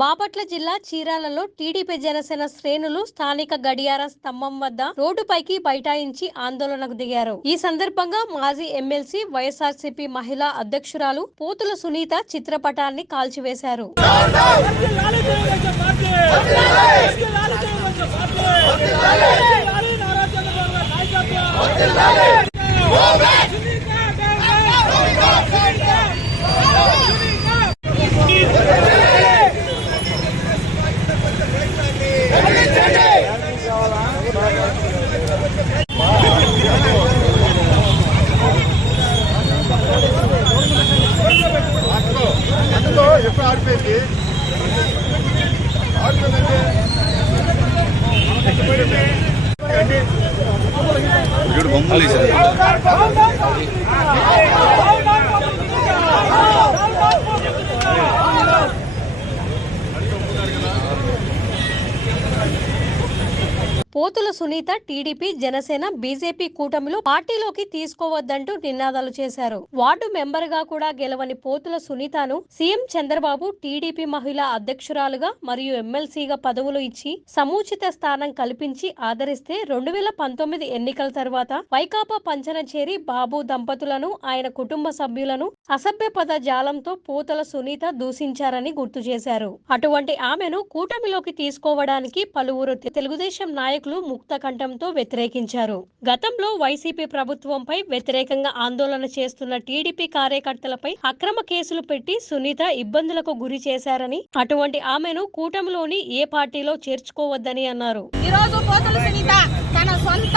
బాపట్ల జిల్లా చీరాలలో టీడీపీ జనసేన శ్రేణులు స్థానిక గడియార స్తంభం వద్ద రోడ్డుపైకి బైఠాయించి ఆందోళనకు దిగారు. ఈ సందర్భంగా మాజీ ఎమ్మెల్సీ వైఎస్ఆర్సీపీ మహిళా అధ్యక్షురాలు పోతుల సునీత చిత్రపటాన్ని కాల్చివేశారు. పోతుల సునీత టీడీపీ జనసేన బీజేపీ కూటమిలో పార్టీలోకి తీసుకోవద్దంటూ నినాదాలు చేశారు. వార్డు మెంబర్ గా కూడా గెలవని పోతుల సునీతను సీఎం చంద్రబాబు టీడీపీ మహిళా అధ్యక్షురాలుగా మరియు ఎమ్మెల్సీగా పదవులు ఇచ్చి సముచిత స్థానం కల్పించి ఆదరిస్తే 2019 ఎన్నికల తర్వాత వైకాపా పంచన చేరి బాబు దంపతులను ఆయన కుటుంబ సభ్యులను అసభ్య పద జాలంతో పోతుల సునీత దూషించారని గుర్తు చేశారు. అటువంటి ఆమెను కూటమిలోకి తీసుకోవడానికి పలువురు తెలుగుదేశం నాయకులు ముక్త కంఠంతో వ్యతిరేకించారు. గతంలో వైసీపీ ప్రభుత్వంపై వ్యతిరేకంగా ఆందోళన చేస్తున్న టీడీపీ కార్యకర్తలపై అక్రమ కేసులు పెట్టి సునీత ఇబ్బందులకు గురి చేశారని, అటువంటి ఆమెను కూటమిలోని ఏ పార్టీలో చేర్చుకోవద్దని అన్నారు. ఈ రోజు పోతుల సునీత తన సొంత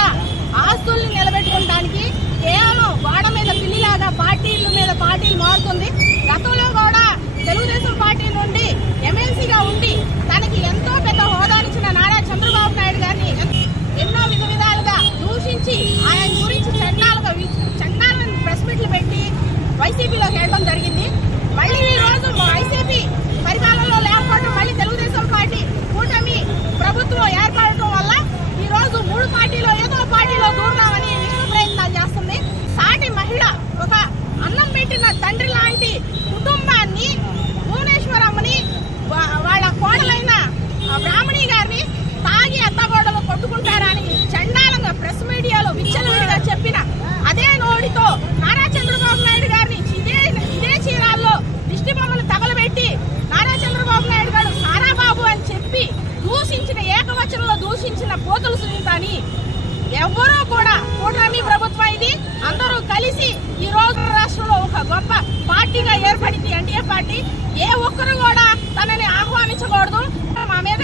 ఆస్తుల్ని నిలబెట్టుకోవడానికి కేవలం గోడ మీద పిల్లిలాగా పార్టీల మీద పార్టీలు మారుతుంది. గతంలో కూడా తెలుగుదేశం పార్టీ నుండి ఎమ్మెల్సీగా ఉండి తనకి ఎంతో పెద్ద హోదానిచ్చిన నారా చంద్రబాబు నాయుడు గారిని ఎన్నో విధాలుగా దూషించి ఆయన గురించి చండాలను ప్రెస్ మీట్లు పెట్టి వైసీపీలోకి వెళ్ళడం జరిగింది. మళ్ళీ ఈ రోజు వైసీపీ పరిపాలనలో లేకపోవడం, మళ్ళీ తెలుగుదేశం పార్టీ కూటమి ప్రభుత్వం ఏర్పడటం వల్ల ఈ రోజు 3 పార్టీలో ఏదో పార్టీలో దూరదామని విశ్వ ప్రయత్నాలు చేస్తుంది. సాటి మహిళ, ఒక అన్నం పెట్టిన తండ్రి లాంటి కుటుంబాన్ని, భువనేశ్వరమ్మని, వాళ్ళ కోడలైన బ్రాహ్మణి గారిని తాగి అత్తగోడలు కొట్టుకుంటారని చండాలంగా ప్రెస్ మీడియాలో విచ్చలవిడిగా చెప్పిన అదే నోడితో నారా చంద్రబాబు నాయుడు గారిని ఇదే చీరాల్లో దిష్టి బొమ్మను తగలబెట్టి నారా చంద్రబాబు నాయుడు గారు సారాబాబు అని చెప్పి దూషించిన, ఏకవచనంలో దూషించిన పోతుల సునీతని ఎవరూ కూడా, కూటమి ప్రభుత్వం ఇది, అందరూ కలిసి ఈ రోజు రాష్ట్రంలో ఒక గొప్ప పార్టీగా ఏర్పడింది ఎన్డీఏ పార్టీ. ఏ ఒక్కరు కూడా తనని ఆహ్వానించకూడదు. మా మీద